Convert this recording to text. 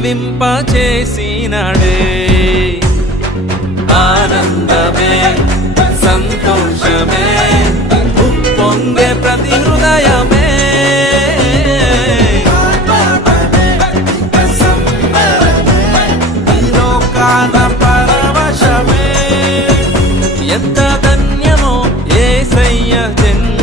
జీవింపచేసినాడే ఆనందమే సంతోషమే ఉప్పొంగే ప్రతి హృదయమే లోకాన పరవశమే ఎంత ధన్యమో యేసయ్య జన్మ